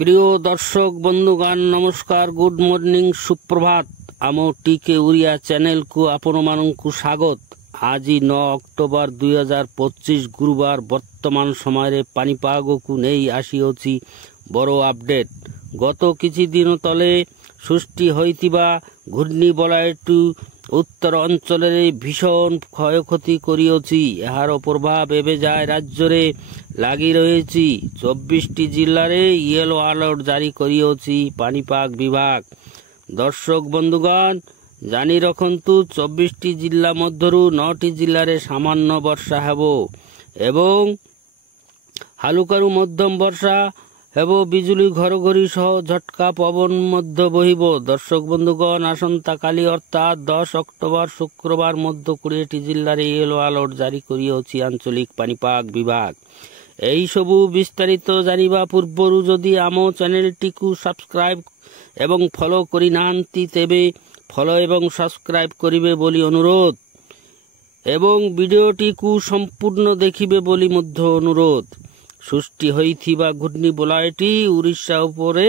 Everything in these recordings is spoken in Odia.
প্রিয় দর্শক বন্ধুগান নমস্କାର, গুড মর্ନିଂ, ସୁପ୍ରଭାତ। ଆମ ଟିକେ ଓଡ଼ିଆ ଚ୍ୟାନେଲକୁ ଆପଣମାନଙ୍କୁ ସ୍ୱାଗତ। ଆଜି 9 ଅକ୍ଟୋବର 2025 ଗୁରୁବାର। ବର୍ତ୍ତମାନ ସମୟରେ ପାଣିପାଗକୁ ନେଇ ଆସିଅଛି ବଡ଼ ଅପଡେଟ୍। ଗତ କିଛି ଦିନ ତଳେ ସୃଷ୍ଟି ହୋଇଥିବା ଘୂର୍ଣ୍ଣିବଳୟଟି ଉତ୍ତର ଅଞ୍ଚଳରେ ଭୀଷଣ କ୍ଷୟକ୍ଷତି କରିଅଛି। ଏହାର ପ୍ରଭାବ ଏବେ ଯାଏ ରାଜ୍ୟରେ ଲାଗି ରହିଛି। 24ଟି ଜିଲ୍ଲାରେ ୟେଲୋ ଆଲର୍ଟ ଜାରି କରିଅଛି ପାଣିପାଗ ବିଭାଗ। ଦର୍ଶକ ବନ୍ଧୁଗଣ ଜାଣି ରଖନ୍ତୁ, 24ଟି ଜିଲ୍ଲା ମଧ୍ୟରୁ 9ଟି ଜିଲ୍ଲାରେ ସାମାନ୍ୟ ବର୍ଷା ହେବ ଏବଂ ହାଲୁକାରୁ ମଧ୍ୟମ ବର୍ଷା ହେବ। ବିଜୁଳି ଘଡ଼ଘଡ଼ି ସହ ଝଟକା ପବନ ମଧ୍ୟ ବହିବ। ଦର୍ଶକ ବନ୍ଧୁଗଣ, ଆସନ୍ତାକାଲି ଅର୍ଥାତ୍ 10 ଅକ୍ଟୋବର ଶୁକ୍ରବାର ମଧ୍ୟ 20ଟି ଜିଲ୍ଲାରେ ୟେଲୋ ଆଲର୍ଟ ଜାରି କରିଅଛି ଆଞ୍ଚଳିକ ପାଣିପାଗ ବିଭାଗ। ଏହିସବୁ ବିସ୍ତାରିତ ଜାଣିବା ପୂର୍ବରୁ ଯଦି ଆମ ଚ୍ୟାନେଲଟିକୁ ସବସ୍କ୍ରାଇବ୍ ଏବଂ ଫଲୋ କରିନାହାନ୍ତି ତେବେ ଫଲୋ ଏବଂ ସବସ୍କ୍ରାଇବ୍ କରିବେ ବୋଲି ଅନୁରୋଧ ଏବଂ ଭିଡ଼ିଓଟିକୁ ସମ୍ପୂର୍ଣ୍ଣ ଦେଖିବେ ବୋଲି ମଧ୍ୟ ଅନୁରୋଧ। ସୃଷ୍ଟି ହୋଇଥିବା ଘୂର୍ଣ୍ଣିବଳୟଟି ଓଡ଼ିଶା ଉପରେ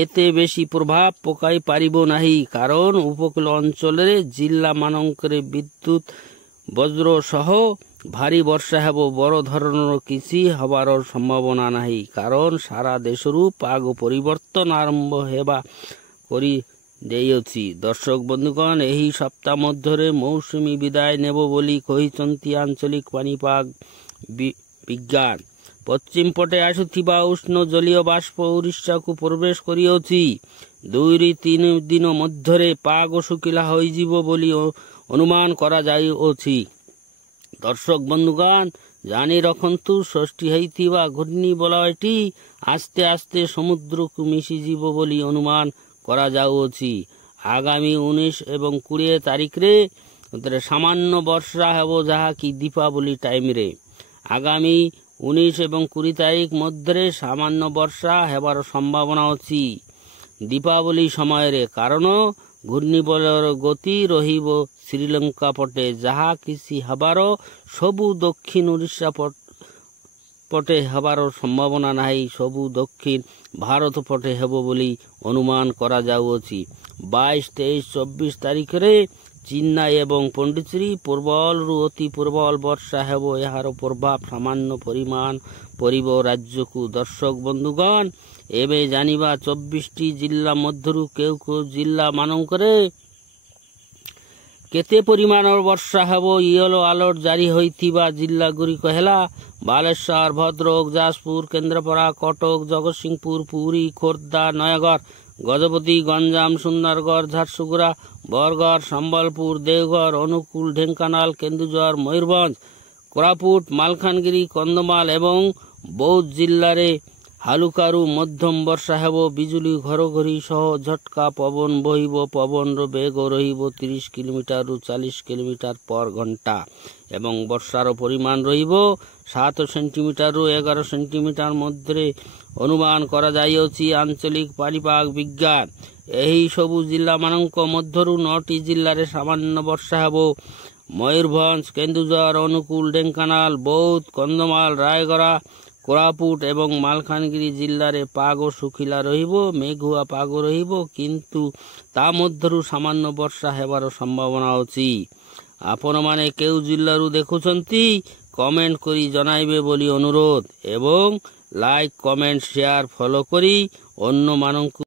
ଏତେ ବେଶୀ ପ୍ରଭାବ ପକାଇ ପାରିବ ନାହିଁ, କାରଣ ଉପକୂଳ ଅଞ୍ଚଳରେ ଜିଲ୍ଲାମାନଙ୍କରେ ବିଦ୍ୟୁତ୍ ବଜ୍ର ସହ ଭାରୀ ବର୍ଷା ହେବ। ବଡ଼ ଧରଣର କିଛି ହେବାର ସମ୍ଭାବନା ନାହିଁ, କାରଣ ସାରା ଦେଶରୁ ପାଗ ପରିବର୍ତ୍ତନ ଆରମ୍ଭ ହେବା କରି ଦେଇଅଛି। ଦର୍ଶକ ବନ୍ଧୁଗଣ, ଏହି ସପ୍ତାହ ମଧ୍ୟରେ ମୌସୁମୀ ବିଦାୟ ନେବ ବୋଲି କହିଛନ୍ତି ଆଞ୍ଚଳିକ ପାଣିପାଗ ବିଜ୍ଞାନ। ପଶ୍ଚିମ ପଟେ ଆସୁଥିବା ଉଷ୍ଣ ଜଳୀୟ ବାଷ୍ପ ଓଡ଼ିଶାକୁ ପ୍ରବେଶ କରିଅଛି। 2-3 ଦିନ ମଧ୍ୟରେ ପାଗ ଶୁଖିଲା ହୋଇଯିବ ବୋଲି ଅନୁମାନ କରାଯାଉଅଛି। ଦର୍ଶକ ବନ୍ଧୁଗଣ ଜାଣି ରଖନ୍ତୁ, ସୃଷ୍ଟି ହୋଇଥିବା ଘୂର୍ଣ୍ଣିବଳୟଟି ଆସ୍ତେ ଆସ୍ତେ ସମୁଦ୍ରକୁ ମିଶିଯିବ ବୋଲି ଅନୁମାନ କରାଯାଉଅଛି। ଆଗାମୀ 19 ଏବଂ 20 ତାରିଖରେ ସାମାନ୍ୟ ବର୍ଷା ହେବ, ଯାହାକି ଦୀପାବଳି ଟାଇମରେ। ଆଗାମୀ 19 ଏବଂ 20 ତାରିଖ ମଧ୍ୟରେ ସାମାନ୍ୟ ବର୍ଷା ହେବାର ସମ୍ଭାବନା ଅଛି ଦୀପାବଳି ସମୟରେ, କାରଣ ଘୂର୍ଣ୍ଣିବଳୟର ଗତି ରହିବ ଶ୍ରୀଲଙ୍କା ପଟେ, ଯାହା କିଛି ହେବାର ସବୁ ଦକ୍ଷିଣ ଓଡ଼ିଶା ପଟେ ହେବାର ସମ୍ଭାବନା ନାହିଁ, ସବୁ ଦକ୍ଷିଣ ଭାରତ ପଟେ ହେବ ବୋଲି ଅନୁମାନ କରାଯାଉଅଛି। 22, 23, 24 ତାରିଖରେ ଚେନ୍ନାଇ ଏବଂ ପଣ୍ଡିଚେରୀ ପ୍ରବଳରୁ ଅତି ପ୍ରବଳ ବର୍ଷା ହେବ। ଏହାର ପ୍ରଭାବ ସାମାନ୍ୟ ପରିମାଣ ପଡ଼ିବ ରାଜ୍ୟକୁ। ଦର୍ଶକ ବନ୍ଧୁଗଣ, ଏବେ ଜାଣିବା 24ଟି ଜିଲ୍ଲା ମଧ୍ୟରୁ କେଉଁ କେଉଁ ଜିଲ୍ଲାମାନଙ୍କରେ କେତେ ପରିମାଣର ବର୍ଷା ହେବ। ୟେଲୋ ଆଲର୍ଟ ଜାରି ହୋଇଥିବା ଜିଲ୍ଲାଗୁଡ଼ିକ ହେଲା ବାଲେଶ୍ୱର, ଭଦ୍ରକ, ଯାଜପୁର, କେନ୍ଦ୍ରାପଡ଼ା, କଟକ, ଜଗତସିଂହପୁର, ପୁରୀ, ଖୋର୍ଦ୍ଧା, ନୟାଗଡ଼, ଗଜପତି, ଗଞ୍ଜାମ, ସୁନ୍ଦରଗଡ଼, ଝାରସୁଗୁଡ଼ା, ବରଗଡ଼, ସମ୍ବଲପୁର, ଦେଓଗଡ଼, ଅନୁଗୁଳ, ଢେଙ୍କାନାଳ, କେନ୍ଦୁଝର, ମୟୂରଭଞ୍ଜ, କୋରାପୁଟ, ମାଲକାନଗିରି, କନ୍ଧମାଳ ଏବଂ ବୌଦ୍ଧ ଜିଲ୍ଲାରେ ହାଲୁକାରୁ ମଧ୍ୟମ ବର୍ଷା ହେବ। ବିଜୁଳି ଘଡ଼ଘଡ଼ି ସହ ଝଟକା ପବନ ବହିବ। ପବନର ବେଗ ରହିବ 30 କିଲୋମିଟରରୁ 40 କିଲୋମିଟର ପର ଘଣ୍ଟା ଏବଂ ବର୍ଷାର ପରିମାଣ ରହିବ 7 ସେଣ୍ଟିମିଟରରୁ 11 ସେଣ୍ଟିମିଟର ମଧ୍ୟରେ ଅନୁମାନ କରାଯାଇଅଛି ଆଞ୍ଚଳିକ ପାଣିପାଗ ବିଜ୍ଞାନ। ଏହି ସବୁ ଜିଲ୍ଲାମାନଙ୍କ ମଧ୍ୟରୁ 9ଟି ଜିଲ୍ଲାରେ ସାମାନ୍ୟ ବର୍ଷା ହେବ। ମୟୂରଭଞ୍ଜ, କେନ୍ଦୁଝର, ଅନୁଗୁଳ, ଢେଙ୍କାନାଳ, ବୌଦ୍ଧ, କନ୍ଧମାଳ, ରାୟଗଡ଼ା, କୋରାପୁଟ ଏବଂ ମାଲକାନଗିରି ଜିଲ୍ଲାରେ ପାଗ ଶୁଖିଲା ରହିବ, ମେଘୁଆ ପାଗ ରହିବ, କିନ୍ତୁ ତା ମଧ୍ୟରୁ ସାମାନ୍ୟ ବର୍ଷା ହେବାର ସମ୍ଭାବନା ଅଛି। ଆପଣମାନେ କେଉଁ ଜିଲ୍ଲାରୁ ଦେଖୁଛନ୍ତି କମେଣ୍ଟ କରି ଜଣାଇବେ ବୋଲି ଅନୁରୋଧ ଏବଂ ଲାଇକ୍, କମେଣ୍ଟ, ସେୟାର, ଫଲୋ କରି ଅନ୍ୟମାନଙ୍କୁ